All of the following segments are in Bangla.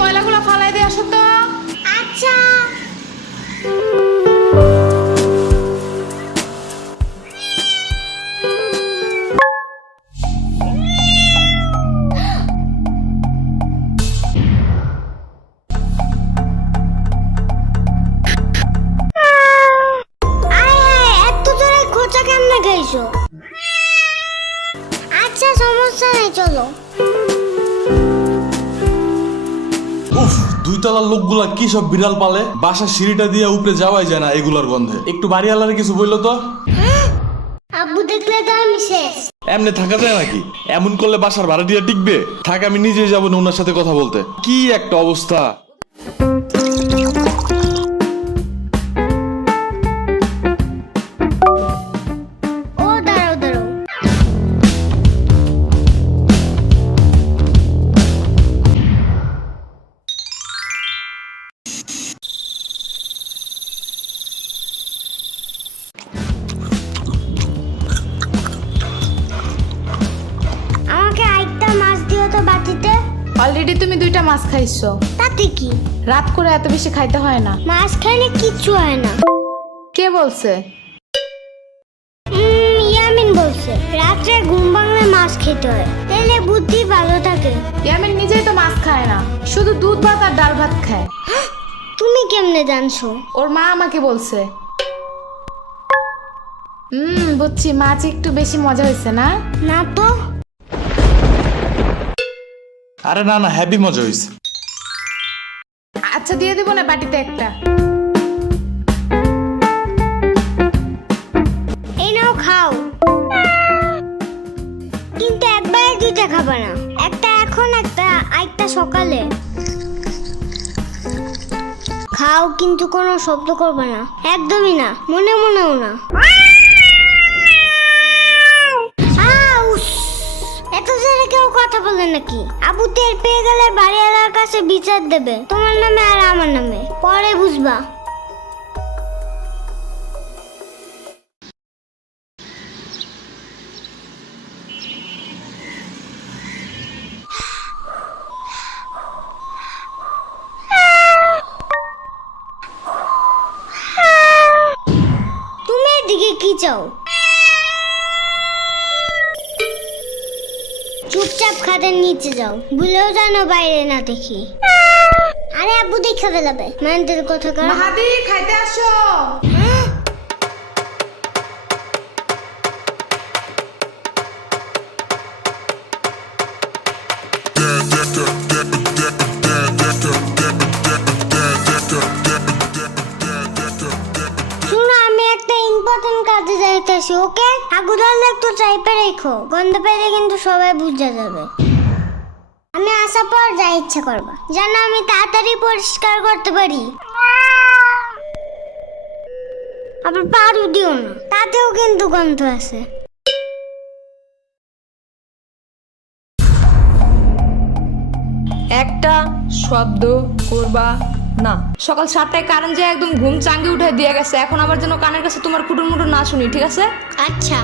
ময়লাগুলো ফালাই দিয়ে আসো তো। আচ্ছা। আচ্ছা সমস্যা নেই, চলো। উফ, দুই তলার লোকগুলা কি সব বিড়াল পালে, বাসার সিঁড়িটা দিয়ে উপরে যাওয়াই যায় না এগুলার গন্ধে। একটু বাড়িওয়ালার কিছু বললো তো। আব্বু দেখলে তো আমি শেষ। এমনি থাকা যায় নাকি? এমন করলে বাসার ভাড়া দিয়ে টিকবে? থাক, আমি নিজেই যাবো না ওনার সাথে কথা বলতে। কি একটা অবস্থা। ও দাঁড়াও দাঁড়াও। আমাকে আরেকটা মাছ দিও তো বাটিতে। অলরেডি তুমি 2টা মাছ খাইছো। তাতে কি? রাত করে এত বেশি খাইতে হয় না। মাছ খাইলে কিচ্ছু হয় না। কে বলছে? ইয়ামিন বলছে রাত্রে ঘুম ভাঙলে মাছ খেতে হয়, তাহলে বুদ্ধি ভালো থাকে। ইয়ামিন নিজেই তো মাছ খায় না, শুধু দুধ ভাত আর ডাল ভাত খায়। তুমি কেমনে জানছো? ওর মা আমাকে বলছে। বুঝছি, মাছ একটু বেশি মজা হয়েছে না? না তো। আরে না না, হ্যাপি মজা হয়েছে। আচ্ছা দিয়ে দিব না বাটিতে একটা। এই নাও খাও, কিন্তু একবারে 2টা খাবে না। একটা এখন, একটা সকালে। খাও, কিন্তু কোনো শব্দ করবে না, একদমই না, মনে মনেও না। এত জোরে কেউ কথা বলে নাকি? আবু টের পেয়ে গেলে বাড়িওয়ালার কাছে বিচার দেবে, তোমার নামে আর আমার নামে, পরে বুঝবা। তুমি এদিকে কি চাও? চুপচাপ খাটের নিচে যাও, ভুলেও জানো বাইরে না দেখি। আরে আব্বু দেখে ফেলাবে, মানতের কথা কর। মাহাদি খাইতে আসো। শুনো, আমি একটা ইম্পর্টেন্ট কাজে যাইতেছি, ওকে? আগুদাল একটু চাইপে রেখো, গন্ধ পেলে কিন্তু সবাই বুঝে যাবে। আমি আসার পর যা ইচ্ছা করবা, যেন আমি তাড়াতাড়ি পরিষ্কার করতে পারি। আবার পারু দিও না, তাতেও কিন্তু গন্ধ আছে। একটা শব্দ করবা না। সকাল 7টায় কারেন্ট যায়, একদম ঘুম চাঙ্গে উঠে দিয়ে গেছে। এখন আবার যেন কানের কাছে তোমার কুটুর মুটুর না শুনি, ঠিক আছে? আচ্ছা।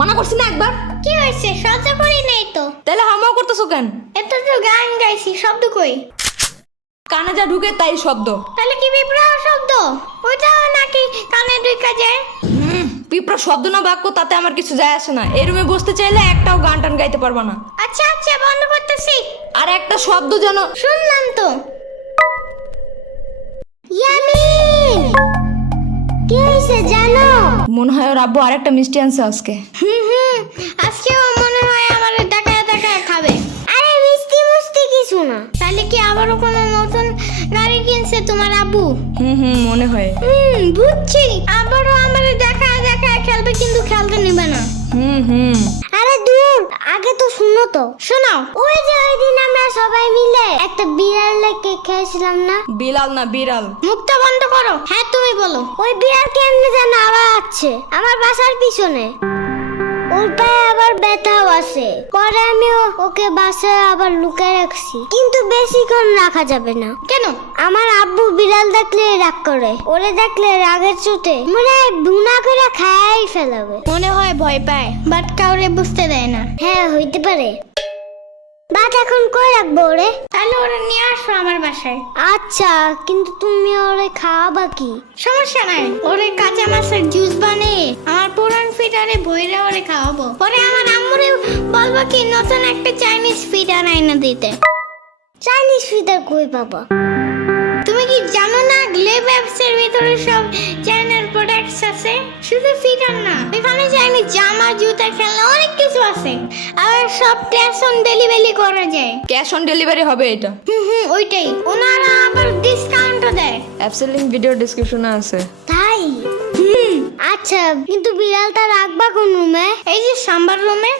মানা করছি না একবার? কি হয়েছে? শব্দ করি নাই তো। তাহলে হামাও করতেছো কেন? এটা তো গান গাইছি, শব্দ কই? কানে যা ঢুকে তাই শব্দ। তাহলে কি বিপ্লব শব্দ? ওইটাও নাকি কানে ঢুকে যায়? পিঁপড়া শব্দ না বাক্য, তাতে আমার কিছু যায় আসে না। এই রুমে বসতে চাইলে একটাও গান টান গাইতে পারবা না। আচ্ছা আচ্ছা, বন্ধ করতেছি। আর একটা শব্দ যেন। শুনলাম তো। ইয়ামিন, কি হয়েছে জানো? মনে হয় ওর আব্বু আরেকটা মিষ্টি আনছে আজকে। আজকেও মনে হয় আমার দেখায় দেখায় খাবে। আরে মিষ্টি মুষ্টি কিছু না। তাহলে কি আবারও কোনো নতুন গাড়ি কিনছে তোমার আব্বু? মনে হয়। বুঝছি, আবারও আমার দেখায় দেখায় খেলবে, কিন্তু খেলতে নেবে না। হুম। আরে দূর, আগে তো শুনো তো। শোনাও। ওই যে ওই দিন আমরা সবাই মিলে একটা বিড়ালের কেক খেয়েছিলাম না? বিলাল না বিড়াল। মুখটা বন্ধ করো। হ্যাঁ তুমি বলো। ওই বিড়াল কেমনে যেন আবার আছে আমার বাসার পিছনে। ওর পায়ে আবার ব্যথাও আছে। পরে আমি ওকে বাসায় আবার লুকিয়ে রাখছি, কিন্তু বেশিক্ষণ রাখা যাবে না। কেন? আমার আব্বু বিড়াল দেখলে রাগ করে। ওরে দেখলে রাগের চোটে মনে হয় বুনা করে খায়াই ফেলাবে। মনে হয় ভয় পায়, বাট কাউরে বুঝতে দেয় না। হ্যাঁ হইতে পারে। বাট এখন কই রাখবো ওরে? তাহলে ওরা নিয়ে আসো আমার বাসায়। আচ্ছা, কিন্তু তুমি ওরে খাওয়াবা কি? সমস্যা নাই, ওরে কাঁচা মাছের জুস বানিয়ে আমার পুরান ফিডারে ভইরা ওরে খাওয়াবো। পরে আমার আম্মুরে বলবো কি নতুন একটা চাইনিজ ফিডার আইনা দিতে। চাইনিজ ফিডার কই পাবা? তুমি কি জানো না গ্লেব অ্যাপসের ভিতরে সব চাইনার প্রোডাক্টস আছে? শুধু ফিডার না, এখানে চাইনিজ জামা, জুতা, খেলনা অনেক কিছু আছে। আর সব ক্যাশ অন ডেলিভারি করা যায়। ক্যাশ অন ডেলিভারি হবে এটা। ওইটাই। ওনারা আবার ডিসকাউন্টও দেয়। অ্যাপসের লিংক ভিডিও ডেসক্রিপশনে আছে। তাই? আচ্ছা, কিন্তু বিড়ালটা রাখবা কোন রুমে? এই যে সাম্বার রুমে।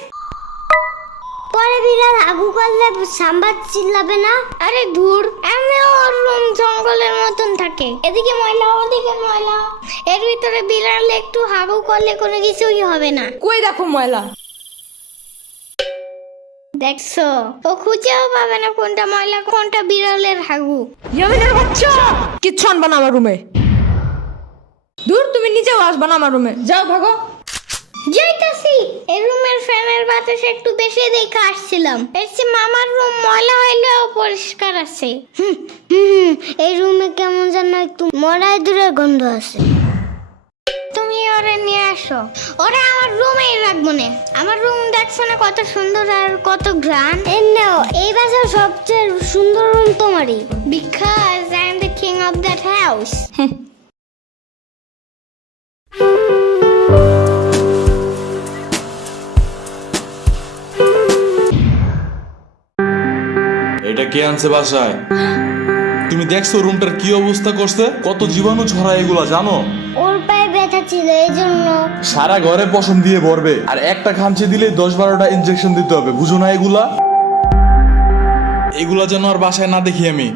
পরে বিড়াল আগু করলে সাম্বার চিল্লাবে না? আরে ধুর, এমনি ওর রুম জঙ্গলের মতন থাকে, এদিকে ময়লা ওদিকে ময়লা। এর ভিতরে বিড়াল একটু হাগু করলে কোনো কিছুই হবে না। কই দেখো ময়লা। দেখছো, ও খুঁজেও পাবে না কোনটা ময়লা কোনটা বিড়ালের হাগু। ইয়ামিনের বাচ্চা কিচ্ছু আনবা না আমার রুমে। দূর, তুমি নিজেও আসবা না আমার রুমে। যাও ভাগো। যাইতাছি। এই রুমের ফ্যানের বাতাস একটু বেশি দেখে আসছিলাম। এর চেয়ে মামার রুম ময়লা হইলেও পরিষ্কার আছে। এই রুমে কেমন যেন একটু মরাই দূরের গন্ধ আছে। তুমি ওরে নিয়ে আসো। ওরে আমার রুমেই রাখবো না। আমার রুম দেখছো না কত সুন্দর আর কত গ্রান। এই বাসার সবচেয়ে সুন্দর রুম তোমারই। Because I am the king of that house. এটা কে আনছে বাসায়? তুমি দেখছো রুমটার কি অবস্থা করছে? কত জীবাণু ছড়ায় এগুলা জানো? ওর পায়ে ব্যথা ছিল এই জন্য। সারা ঘরে পশম দিয়ে ভরবে, আর একটা খামচি দিলে 10-12টা ইনজেকশন দিতে হবে। বুঝো না এগুলা? এগুলা যেন আর বাসায় না দেখি আমি।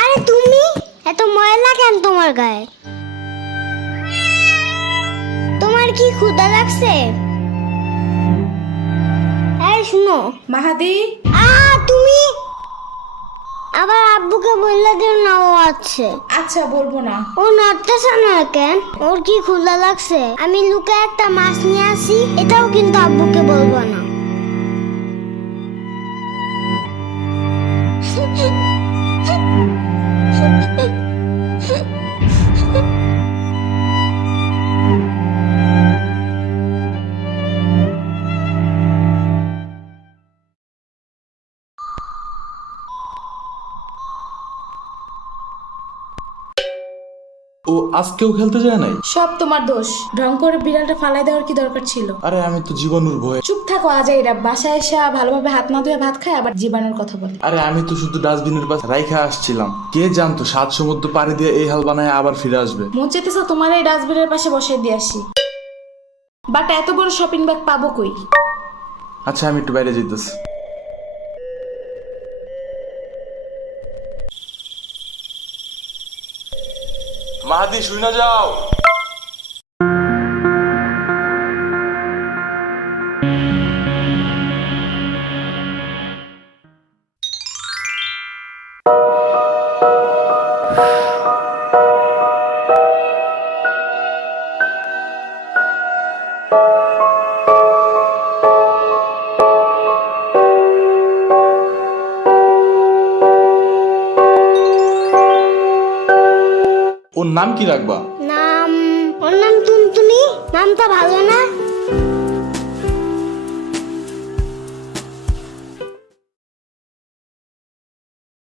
আরে তুমি এত ময়লা কেন তোমার গায়ে? তোমার কি ক্ষুধা লাগছে? এই শুনো মাহাদি। তুমি আবার আব্বুকে বললে দিও না ও আছে। আচ্ছা, বলবো না। ও নড়তেছে না কেন? ওর কি ক্ষুধা লাগছে? আমি লুকে একটা মাছ নিয়ে আসি, এটাও কিন্তু আব্বুকে বলবো না। ও আজকেও খেলতে যায় নাই? সব তোমার দোষ। ঢং করে বিড়ালটা ফালাই দেওয়ার কি দরকার ছিল? আরে আমি তো জীবাণুর ভয়ে। চুপ থাকো আজাইরা। বাসায় এসে ভালোভাবে হাত না ধুয়ে ভাত খায়, আবার জীবাণুর কথা বলে। আরে আমি তো শুধু ডাস্টবিনের পাশে রাইখা আসছিলাম। কে জানতো 7 সমুদ্র পাড়ি দিয়ে এই হাল বানায় আবার ফিরে আসবে। মন চাইতেছে তোমার এই ডাস্টবিনের পাশে বসে দিয়ে আসি, বাট এত বড় শপিং ব্যাগ পাবো কই? আচ্ছা আমি একটু বাইরে যেতেছি। মাহাদি শুই না যাও। ওর নাম কি রাখবা? ওর নাম টুনটুনি। নামটা ভালো না?